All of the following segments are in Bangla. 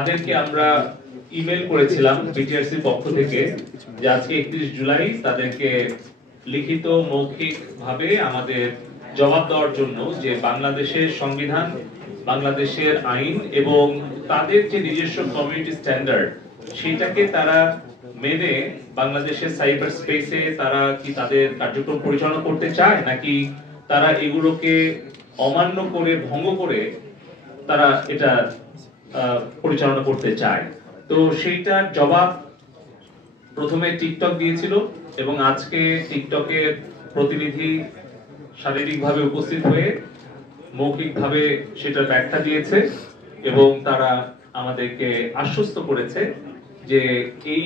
তাদেরকে আমরা ইমেল করেছিলাম বিটিআরসি পক্ষ থেকে যে আজকে 31 জুলাই তাদেরকে লিখিত মৌখিক ভাবে আমাদের জবাব দেওয়ার জন্য যে বাংলাদেশের সংবিধান, বাংলাদেশের আইন এবং তাদের যে নিজস্ব কমিউনিটি স্ট্যান্ডার্ড সেটাকে তারা মেনে বাংলাদেশের সাইবার স্পেসে তারা কি তাদের কার্যক্রম পরিচালনা করতে চায় নাকি তারা এগুলোকে অমান্য করে ভঙ্গ করে তারা এটা পরিচালনা করতে চায়। তো সেইটার জবাব প্রথমে টিকটক দিয়েছিল এবং আজকে টিকটকের প্রতিনিধি শারীরিকভাবে উপস্থিত হয়ে মৌখিকভাবে সেটার ব্যাখ্যা দিয়েছে এবং তারা আমাদেরকে আশ্বস্ত করেছে যে এই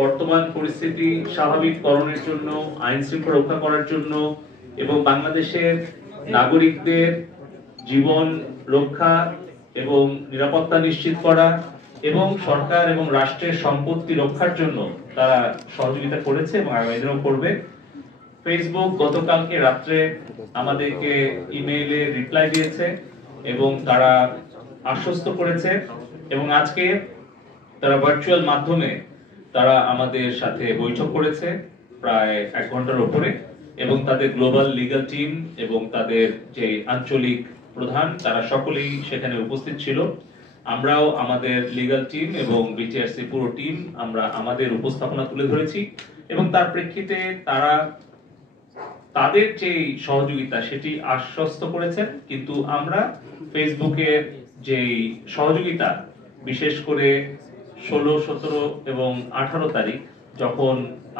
বর্তমান পরিস্থিতি স্বাভাবিককরণের জন্য, আইন শৃঙ্খলা রক্ষা করার জন্য এবং বাংলাদেশের নাগরিকদের জীবন রক্ষা এবং নিরাপত্তা নিশ্চিত করা এবং সরকার এবং রাষ্ট্রের সম্পত্তি রক্ষার জন্য তারা সহযোগিতা করেছে এবং আগামী দিনেও করবে। ফেসবুক গতকালকে রাত্রে আমাদেরকে ইমেইলে রিপ্লাই দিয়েছে এবং তারা আশ্বস্ত করেছে এবং আজকে তারা ভার্চুয়াল মাধ্যমে তারা আমাদের সাথে বৈঠক করেছে প্রায় 1 ঘন্টার উপরে এবং তাদের গ্লোবাল লিগ্যাল টিম এবং তাদের যে আঞ্চলিক প্রধান তারা সকলেই সেখানে উপস্থিত ছিল। আমরাও আমাদের লিগ্যাল টিম এবং বিটিআরসি পুরো টিম আমরা আমাদের উপস্থাপনা তুলে ধরেছি এবং তার প্রেক্ষিতে তারা তাদের যে সহযোগিতা সেটি আশ্বস্ত করেছেন। কিন্তু আমরা ফেসবুকের যে সহযোগিতা বিশেষ করে 16, 17 এবং 18 তারিখ যখন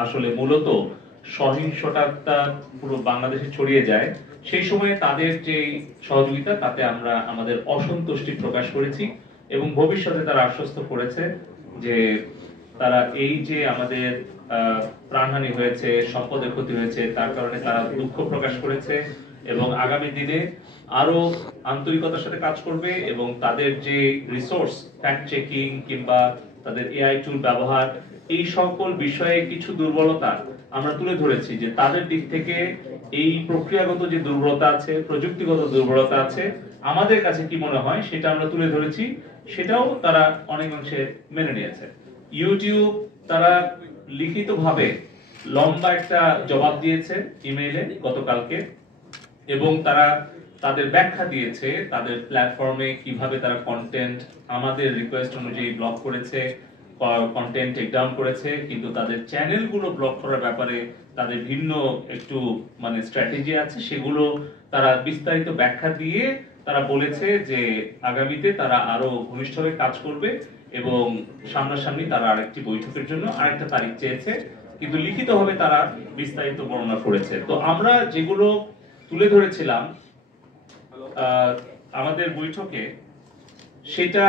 আসলে মূলত সহিংসতা পুরো বাংলাদেশে ছড়িয়ে যায় সেই সময় তাদের যে সহযোগিতা তাতে আমরা আমাদের অসন্তুষ্টি প্রকাশ করেছি এবং ভবিষ্যতে তারা আশ্বস্ত করেছে যে তারা এই যে আমাদের প্রাণহানি হয়েছে, সম্পদের ক্ষতি হয়েছে তার কারণে তারা দুঃখ প্রকাশ করেছে এবং আগামী দিনে আরো আন্তরিকতার সাথে কাজ করবে এবং তাদের যে রিসোর্স ফ্যাক্ট চেকিং কিংবা তাদের এআই টুল ব্যবহার এই সকল বিষয়ে কিছু দুর্বলতা আমরা তুলে ধরেছি যে তাদের দিক থেকে এই প্রক্রিয়াগত যে দুর্বলতা আছে, প্রযুক্তিগত দুর্বলতা আছে, আমাদের কাছে কি মনে হয় সেটা আমরা তুলে ধরেছি, সেটাও তারা অনেকাংশে মেনে নিয়েছে। ইউটিউব তারা লিখিতভাবে লম্বা একটা জবাব দিয়েছে ইমেইলে গতকালকে এবং তারা তাদের ব্যাখ্যা দিয়েছে তাদের প্ল্যাটফর্মে কিভাবে তারা কন্টেন্ট আমাদের রিকোয়েস্ট অনুযায়ী ব্লক করেছে, কন্টেন্ট টেক ডাউন করেছে, কিন্তু তাদের চ্যানেলগুলো ব্লক করার ব্যাপারে তাদের ভিন্ন একটু মানে স্ট্র্যাটেজি আছে, সেগুলো তারা বিস্তারিত ব্যাখ্যা দিয়ে তারা বলেছে যে আগামীতে তারা আরো ঘনিষ্ঠভাবে কাজ করবে এবং সামনাসামনি তারা আরেকটি বৈঠকের জন্য আরেকটা তারিখ চেয়েছে, কিন্তু লিখিতভাবে তারা বিস্তারিত বর্ণনা করেছে। তো আমরা যেগুলো তুলে ধরেছিলাম আমাদের বৈঠকে সেটা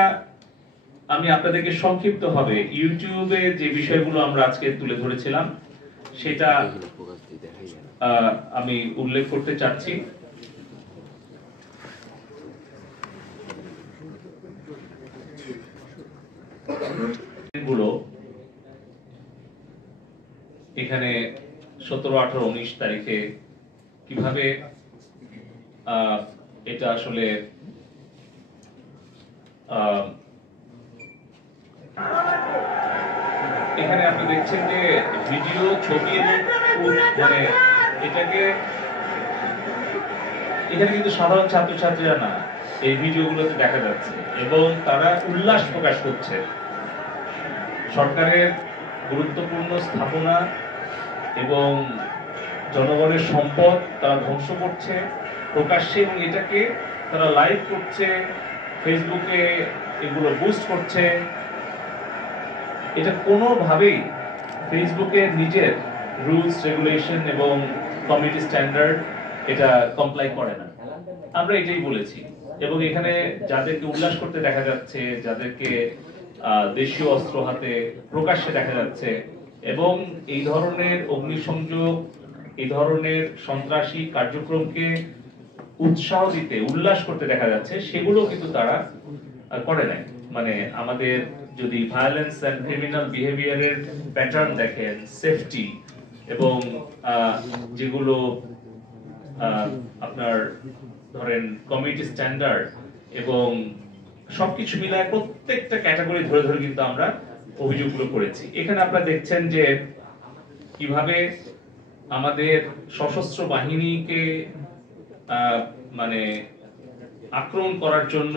আমি আপনাদেরকে সংক্ষিপ্ত হবে ইউটিউবে যে বিষয়গুলো আমরা আজকে তুলে ধরেছিলাম সেটা আমি উল্লেখ করতে চাচ্ছি। এখানে 17, 18, 19 তারিখে কিভাবে এটা আসলে এখানে আপনি দেখছেন যে ভিডিও, ছবি এবং মানে এটাকে এখানে কিন্তু সাধারণ ছাত্রছাত্রীরা না এই ভিডিওগুলোতে দেখা যাচ্ছে এবং তারা উল্লাস প্রকাশ করছে সরকারের গুরুত্বপূর্ণ স্থাপনা এবং জনগণের সম্পদ তারা ধ্বংস করছে প্রকাশ্যে এবং এটাকে তারা লাইভ করছে, ফেসবুকে এগুলো বুস্ট করছে। এটা কোনোভাবেই ফেসবুকের নিজের রুলস রেগুলেশন এবং কমিউনিটি স্ট্যান্ডার্ড এটা কমপ্লাই করে না, আমরা এটাই বলেছি। এবং এখানে যাদেরকে উল্লাস করতে দেখা যাচ্ছে, যাদেরকে দেশীয় অস্ত্র হাতে প্রকাশ্যে দেখা যাচ্ছে এবং এই ধরনের অগ্নিসংযোগ, এই ধরনের সন্ত্রাসী কার্যক্রমকে উৎসাহ দিতে, উল্লাস করতে দেখা যাচ্ছে, সেগুলো কিন্তু তারা করে নাই। মানে আমাদের যদি ভায়োলেন্স এন্ড ক্রিমিনাল বিহেভিয়ারের প্যাটার্ন দেখেন, সেফটি এবং যেগুলো আপনার ধরেন কমিউনিটি স্ট্যান্ডার্ড এবং সবকিছু মিলায় প্রত্যেকটা ক্যাটাগরি ধরে ধরে কিন্তু আমরা অভিযোগগুলো করেছি। এখানে আপনারা দেখছেন যে কিভাবে আমাদের সশস্ত্র বাহিনীকে মানে আক্রমণ করার জন্য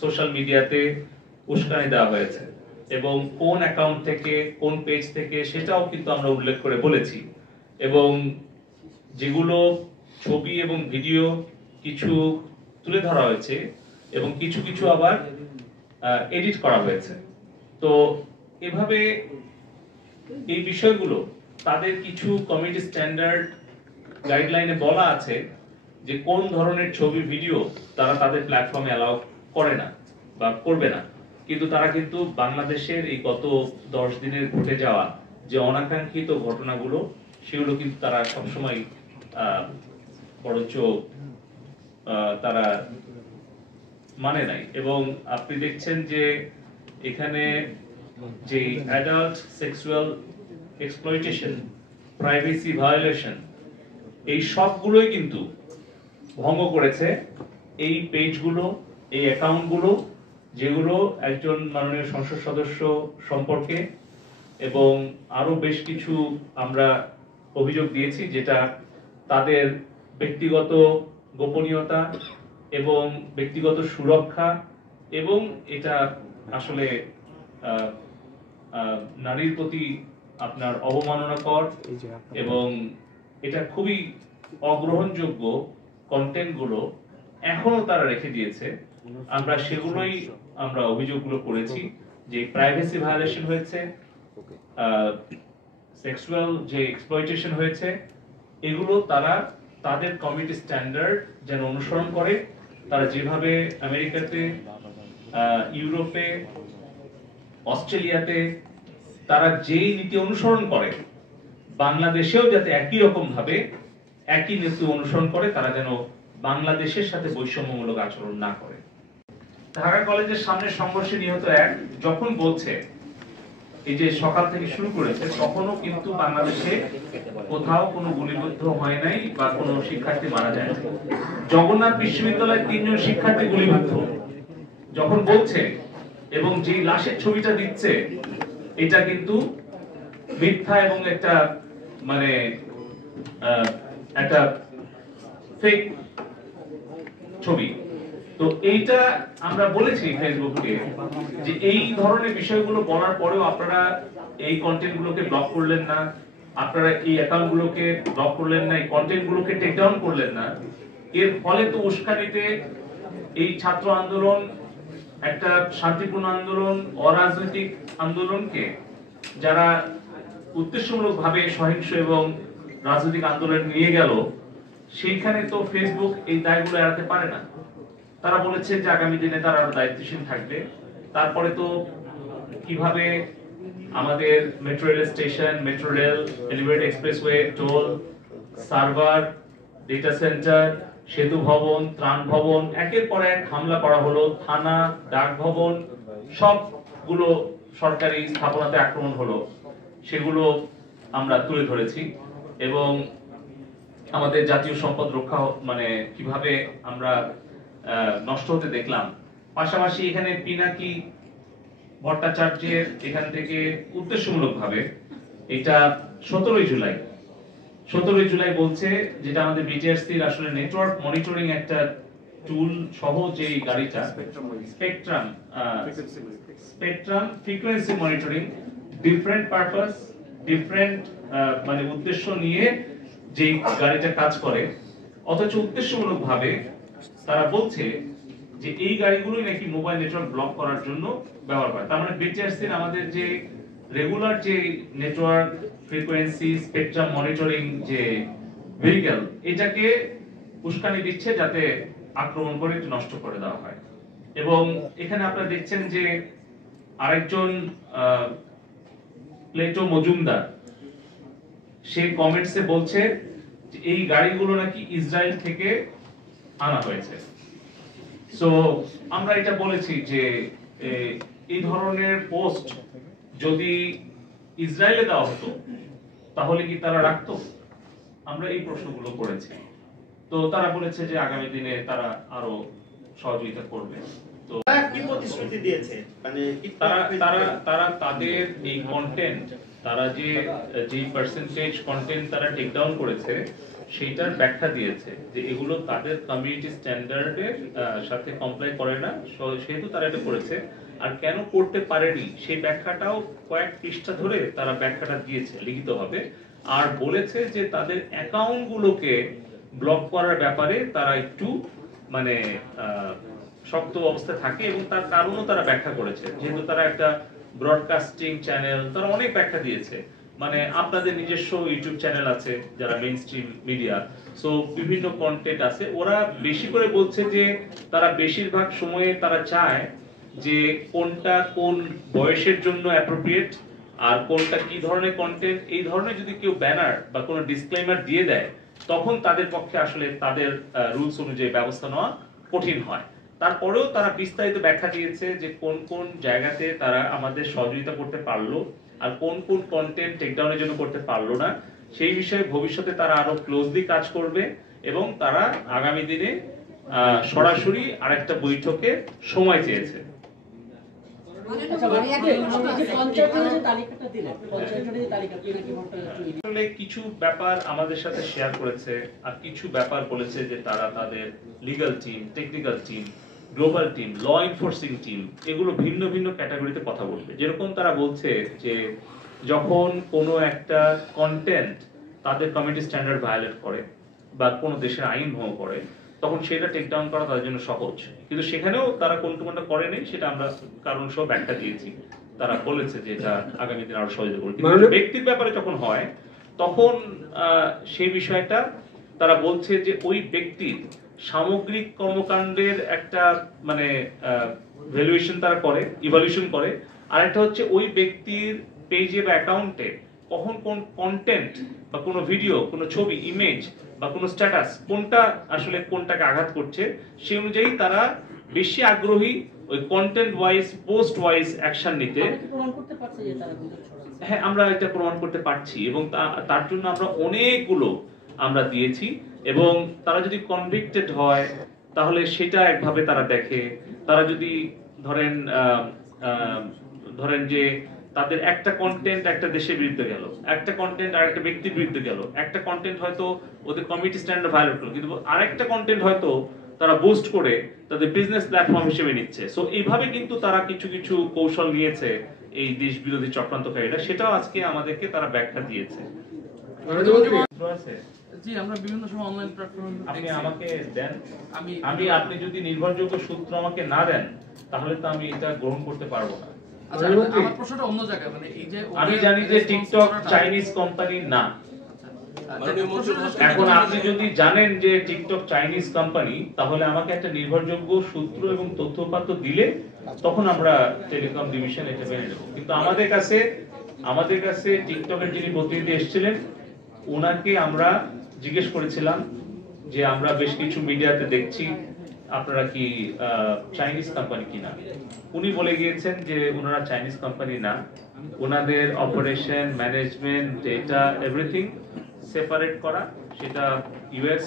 সোশ্যাল মিডিয়াতে উস্কানি দেওয়া হয়েছে, এবং কোন অ্যাকাউন্ট থেকে কোন পেজ থেকে সেটাও কিন্তু আমরা উল্লেখ করে বলেছি। এবং যেগুলো ছবি এবং ভিডিও কিছু তুলে ধরা হয়েছে এবং কিছু কিছু আবার এডিট করা হয়েছে। তো এভাবে এই বিষয়গুলো তাদের কিছু কমিউনিটি স্ট্যান্ডার্ড গাইডলাইনে বলা আছে যে কোন ধরনের ছবি ভিডিও তারা তাদের প্ল্যাটফর্মে অ্যালাউ করে না বা করবে না, কিন্তু তারা কিন্তু বাংলাদেশের এই গত 10 দিনের ঘটে যাওয়া যে অনাকাঙ্ক্ষিত ঘটনাগুলো সেগুলো কিন্তু তারা সবসময় বরঞ্চ তারা মানে নাই। এবং আপনি দেখছেন যে এখানে যে adult sexual exploitation, privacy violation, এই সবগুলোই কিন্তু ভঙ্গ করেছে এই পেজগুলো, এই অ্যাকাউন্টগুলো, যেগুলো একজন মাননীয় সংসদ সদস্য সম্পর্কে এবং আরো বেশ কিছু আমরা অভিযোগ দিয়েছি, যেটা তাদের ব্যক্তিগত গোপনীয়তা এবং ব্যক্তিগত সুরক্ষা, এবং এটা আসলে নারীর প্রতি আপনার অবমাননাকর এবং এটা খুবই অগ্রহণযোগ্য কন্টেন্ট গুলো এখনো তারা রেখে দিয়েছে। আমরা সেগুলোই আমরা অভিযোগগুলো করেছি যে প্রাইভেসি ভায়োলেশন হয়েছে, সেক্সুয়াল যে এক্সপ্লয়টেশন হয়েছে, এগুলো তারা তাদের কমিউনিটি স্ট্যান্ডার্ড যেন অনুসরণ করে। তারা যেভাবে আমেরিকাতে, ইউরোপে, অস্ট্রেলিয়াতে তারা যেই নীতি অনুসরণ করে, বাংলাদেশেও যাতে একই রকম ভাবে একই নীতি অনুসরণ করে, তারা যেন বাংলাদেশের সাথে বৈষম্যমূলক আচরণ না করে। ঢাকা কলেজের সামনে সংঘর্ষে নিহত এক যখন বলছে এই যে সকাল থেকে শুরু করেছে, তখনও কিন্তু বাংলাদেশে কোথাও কোনো গুলিবিদ্ধ হয় নাই বা কোনো শিক্ষার্থী মারা যায় না। জগন্নাথ বিশ্ববিদ্যালয়ের 3 জন শিক্ষার্থী গুলিবিদ্ধ যখন বলছে এবং যে লাশের ছবিটা দিচ্ছে, এটা কিন্তু মিথ্যা এবং একটা মানে একটা ফেক ছবি। তো এইটা আমরা বলেছি ফেসবুকে যে এই ধরনের বিষয়গুলো বলার পরেও আপনারা এই কন্টেন্ট গুলোকে ব্লক করলেন না, আপনারা এই অ্যাকাউন্ট গুলোকে ব্লক করলেন না, এই কন্টেন্ট গুলোকে টেক ডাউন করলেন না। এর ফলে তো উস্কানিতে এই ছাত্র আন্দোলন, একটা শান্তিপূর্ণ আন্দোলন, অরাজনৈতিক আন্দোলনকে যারা উদ্দেশ্যমূলক ভাবে সহিংস এবং রাজনৈতিক আন্দোলন নিয়ে গেল, সেইখানে তো ফেসবুক এই দায়গুলো এড়াতে পারে না। তারা বলেছে যে আগামী দিনে তারা আরো দায়িত্বশীল থাকবে। তারপরে তো কিভাবে আমাদের metro rail station, metro rail, elevated expressway, toll, server, data centre, সেতু ভবন, ত্রাণ ভবন, একের পর এক হামলা করা হলো। থানা, ডাক ভবন, সবগুলো সরকারি স্থাপনাতে আক্রমণ হলো, সেগুলো আমরা তুলে ধরেছি। এবং আমাদের জাতীয় সম্পদ রক্ষা মানে কিভাবে আমরা নষ্ট হতে দেখলাম। পাশাপাশি এখানে পিনাকি ভট্টাচার্যের এখান থেকে উদ্দেশ্যমূলক ভাবে এটা 17ই জুলাই বলছে, যেটা আমাদের বিটিআরসির আসলে নেটওয়ার্ক মনিটরিং একটা টুল সহ যে গাড়িটা spectrum frequency monitoring, different purpose, different মানে উদ্দেশ্য নিয়ে যে গাড়িটা কাজ করে, অথচ উদ্দেশ্যমূলক ভাবে তারা বলছে যে এই গাড়িগুলোই নাকি মোবাইল নেটওয়ার্ক ব্লক করার জন্য ব্যবহার করে। তার মানে বিটিআরসির আমাদের যে রেগুলার যে নেটওয়ার্ক ফ্রিকোয়েন্সি স্পেকট্রাম মনিটরিং যে ভেহিকল, এটাকে উস্কানি দিচ্ছে যাতে আক্রমণ করে নষ্ট করে দেওয়া হয়। এবং এখানে আপনারা দেখছেন যে আরেকজন প্লেটো মজুমদার, সে কমেন্টসে বলছে যে এই গাড়িগুলো নাকি ইসরায়েল থেকে আনা হয়েছে। সো আমরা এটা বলেছি যে এই ধরনের পোস্ট যদি ইসরায়েলে দেওয়া হতো তাহলে কি তারা রাখতো? আমরা এই প্রশ্নগুলো করেছি। তো তারা বলেছে যে আগামী দিনে তারা আরো সহযোগিতা করবে। তো তো কি প্রতিশ্রুতি দিয়েছে, মানে তারা তাদের এই কন্টেন্ট, তারা যে পার্সেন্টেজ কন্টেন্ট তারা টেক ডাউন করেছে সেটার ব্যাখ্যা দিয়েছে যে এগুলো তাদের কমিউনিটি স্ট্যান্ডার্ডের সাথে কমপ্লাই করে না, সেহেতু তারা এটা করেছে। আর কেন করতে পারেনি সেই ব্যাখ্যাটাও কয়েক পৃষ্ঠা ধরে তারা ব্যাখ্যাটা দিয়েছে লিখিতভাবে। আর বলেছে যে তাদের অ্যাকাউন্ট গুলোকে ব্লক করার ব্যাপারে তারা একটু মানে শক্ত অবস্থায় থাকে, এবং তার কারণও তারা ব্যাখ্যা করেছে। যেহেতু তারা একটা ব্রডকাস্টিং চ্যানেল, তারা অনেক ব্যাখ্যা দিয়েছে। মানে আপনাদের নিজস্ব ইউটিউব চ্যানেল আছে যারা মেইন স্ট্রিম মিডিয়া, সো বিভিন্ন কন্টেন্ট আছে। ওরা বেশি করে বলছে যে তারা বেশিরভাগ সময়ে তারা চায় যে কোনটা কোন বয়সের জন্য অ্যাপ্রোপ্রিয়েট আর কোনটা কি ধরনের কন্টেন্ট, এই ধরনের যদি কেউ ব্যানার বা কোনো ডিসক্লেমার দিয়ে দেয় তখন তাদের পক্ষে আসলে তাদের রুলস অনুযায়ী ব্যবস্থা নেওয়া কঠিন হয়। তারপরেও তারা বিস্তারিত ব্যাখ্যা দিয়েছে যে কোন কোন জায়গাতে তারা আমাদের সহযোগিতা করতে পারলো আর কোন কোন কন্টেন্ট টেকডাউনের জন্য করতে পারলো না, সেই বিষয়ে ভবিষ্যতে তারা আরো ক্লোজলি কাজ করবে এবং তারা আগামী দিনে সরাসরি আরেকটা বৈঠকে সময় চেয়েছে। কিছু ব্যাপার আমাদের সাথে শেয়ার করেছে আর কিছু ব্যাপার বলেছে যে তারা তাদের legal team, technical team, global team, law enforcing team, এগুলো ভিন্ন ভিন্ন ক্যাটাগরিতে কথা বলবে। যেরকম তারা বলছে যে যখন কোনো একটা কন্টেন্ট তাদের কমিউনিটি স্ট্যান্ডার্ড ভায়োলেট করে বা কোনো দেশের আইন ভঙ্গ করে তখন সেটা টেক ডাউন করা তাদের জন্য সহজ, কিন্তু সেখানেও তারা কোনটা করে নেই সেটা আমরা কারণ সহ ব্যাখ্যা দিয়েছি। তারা বলেছে যে এটা আগামী দিন আরো সহযোগিতা করবে, কিন্তু ব্যক্তির ব্যাপারে যখন হয় তখন সেই বিষয়টা তারা বলছে যে ওই ব্যক্তির সামগ্রিক কর্মকাণ্ডের একটা মানে ভ্যালুয়েশন তারা করে, ইভালুয়েশন করে। আরেকটা হচ্ছে ওই ব্যক্তির পেজে বা অ্যাকাউন্টে কখন কোন কন্টেন্ট বা কোনো ভিডিও, কোনো ছবি, ইমেজ বা কোনো স্ট্যাটাস কোনটা আসলে কোনটাকে আঘাত করছে সেই অনুযায়ী তারা বেশি আগ্রহী ওই content wise, post wise action নিতে। হ্যাঁ, আমরা এটা প্রমাণ করতে পারছি এবং তার জন্য আমরা অনেকগুলো আমরা দিয়েছি, এবং তারা যদি কনভিক্টেড হয় তাহলে সেটা একভাবে তারা দেখে। তারা যদি ধরেন যে তাদের একটা কন্টেন্ট একটা দেশের বিরুদ্ধে গেল, একটা কন্টেন্ট আরেকটা ব্যক্তির বিরুদ্ধে গেল, একটা কন্টেন্ট হয়তো ওদের কমিউনিটি স্ট্যান্ডার্ড ভায়োলেট করলো, কিন্তু আরেকটা কন্টেন্ট হয়তো তারা বুস্ট করে তাদের বিজনেস প্ল্যাটফর্ম হিসেবে নিচ্ছে। সো এইভাবে কিন্তু তারা কিছু কিছু কৌশল নিয়েছে এই দেশ বিরোধী চক্রান্তকারীরা, সেটাও আজকে আমাদেরকে তারা ব্যাখ্যা দিয়েছে। জি, আমরা বিভিন্ন সময় অনলাইন প্ল্যাটফর্মে আপনি আমাকে দেন, আপনি যদি নির্ভরযোগ্য সূত্র আমাকে না দেন তাহলে তো আমি এটা গ্রহণ করতে পারবো না। আচ্ছা, আমার প্রশ্নটা অন্য জায়গায়, মানে এই যে আমি জানি যে টিকটক চাইনিজ কোম্পানি না। এখন আপনি যদি জানেন যে টিকটক চাইনিজ কোম্পানি তাহলে আমাকে একটা নির্ভরযোগ্য সূত্র এবং তথ্যপাত্র দিলে তখন আমরা টেলিকম ডিভিশন এটা মেনে নেব। কিন্তু আমাদের কাছে টিকটকের যিনি প্রতিনিধি এসেছিলেন ওনাকে আমরা জিজ্ঞেস করেছিলাম যে আমরা বেশ কিছু মিডিয়াতে দেখছি আপনারা কি চাইনিজ কোম্পানি কিনা। উনি বলে গিয়েছেন যে ওনারা চাইনিজ কোম্পানি না, ওনাদের operation, management, data, everything separate করা, সেটা ইউএস,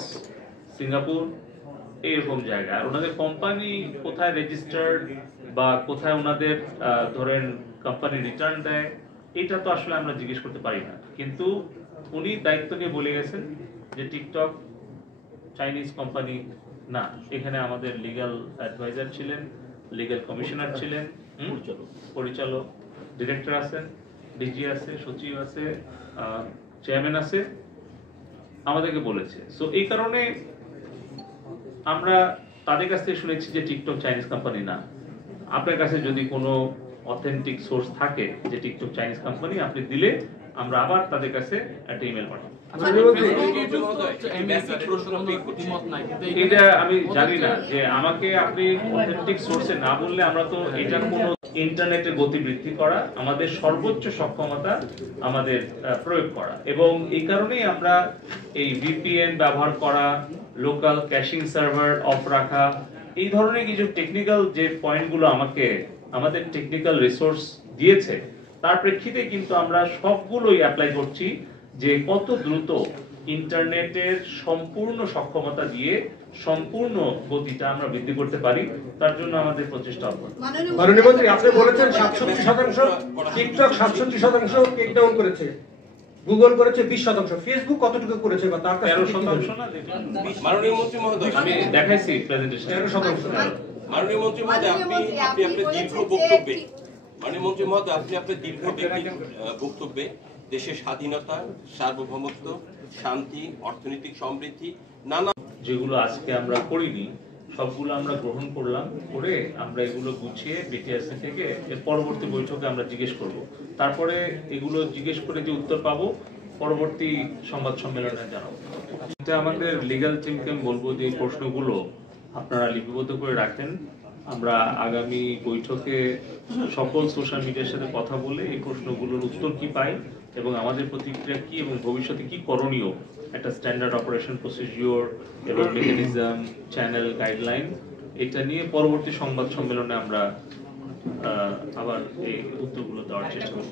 সিঙ্গাপুর এইরকম জায়গা। আর ওনাদের কোম্পানি কোথায় রেজিস্টার্ড বা কোথায় ওনাদের ধরেন কোম্পানি রিটার্ন দেয় এটা তো আসলে আমরা জিজ্ঞেস করতে পারি না। কিন্তু উনি দায়িত্বকে বলে গেছেন যে টিকটক চাইনিজ কোম্পানি না। এখানে আমাদের লিগ্যাল অ্যাডভাইজার ছিলেন, লিগ্যাল কমিশনার ছিলেন, পরিচালক, ডিরেক্টর আছেন, ডিজি আছে, সচিব আছে, চেয়ারম্যান আছে, আমাদেরকে বলেছে। সো এই কারণে আমরা তাদের কাছ থেকে শুনেছি যে টিকটক চাইনিজ কোম্পানি না। আপনার কাছে যদি কোনো অথেন্টিক সোর্স থাকে যে টিকটক চাইনিজ কোম্পানি আপনি দিলে আমরা আবার তাদের কাছে একটা ইমেল পাঠাবো। এটা আমি জানি না যে আমাকে আপনি অথেন্টিক সোর্সে না বললে আমরা তো এটা কোনো ইন্টারনেটের গতি বৃদ্ধি করা আমাদের সর্বোচ্চ সক্ষমতা আমাদের প্রয়োগ করা, এবং এই কারণেই আমরা এই ভিপিএন ব্যবহার করা, লোকাল ক্যাশিং সার্ভার অফ রাখা, এই ধরনের কিছু টেকনিক্যাল যে পয়েন্টগুলো আমাদের টেকনিক্যাল রিসোর্স দিয়েছে তার প্রেক্ষিতে কিন্তু আমরা সবগুলোই অ্যাপ্লাই করছি যে কত দ্রুত ইন্টারনেটের সম্পূর্ণ সক্ষমতা দিয়ে সম্পূর্ণ গতিটা আমরা বৃদ্ধি করতে পারি, তার জন্য আমাদের প্রচেষ্টা অব্যাহত। মাননীয় মন্ত্রী, আপনি বলেছেন 67% টিকটক 67% টেক ডাউন করেছে, গুগল করেছে 20%, ফেসবুক কতটুকু করেছে বা তার কাছে 13% না দেখুন, মাননীয় মন্ত্রী মহোদয়, আমি দেখাইছি প্রেজেন্টেশন। 13%। মাননীয় মন্ত্রী মহোদয়, আপনি আপনার দীর্ঘ বক্তব্যে মাননীয় মন্ত্রী মহোদয়, আপনি আপনার দীর্ঘ বক্তব্যে দেশের স্বাধীনতা, সার্বভৌমত্ব, শান্তি, অর্থনৈতিক সমৃদ্ধি, নানা যেগুলো আজকে আমরা করিনি সবগুলো আমরা গ্রহণ করলাম, করে আমরা এগুলো গুছিয়ে বিটিআরসি থেকে এর পরবর্তী বৈঠকে আমরা জিজ্ঞেস করব। তারপরে এগুলো জিজ্ঞেস করে যে উত্তর পাবো পরবর্তী সংবাদ সম্মেলনে জানাবো। এটা আমাদের লিগ্যাল টিমকে আমি বলবো যে এই প্রশ্নগুলো আপনারা লিপিবদ্ধ করে রাখেন। আমরা আগামী বৈঠকে সকল সোশ্যাল মিডিয়ার সাথে কথা বলে এই প্রশ্নগুলোর উত্তর কি পাই এবং আমাদের প্রতিক্রিয়া কি এবং ভবিষ্যতে কি করণীয়, একটা স্ট্যান্ডার্ড অপারেশন প্রসিডিওর এবং মেকানিজম, চ্যানেল, গাইডলাইন, এটা নিয়ে পরবর্তী সংবাদ সম্মেলনে আমরা আবার এই উত্তরগুলো দেওয়ার চেষ্টা করব।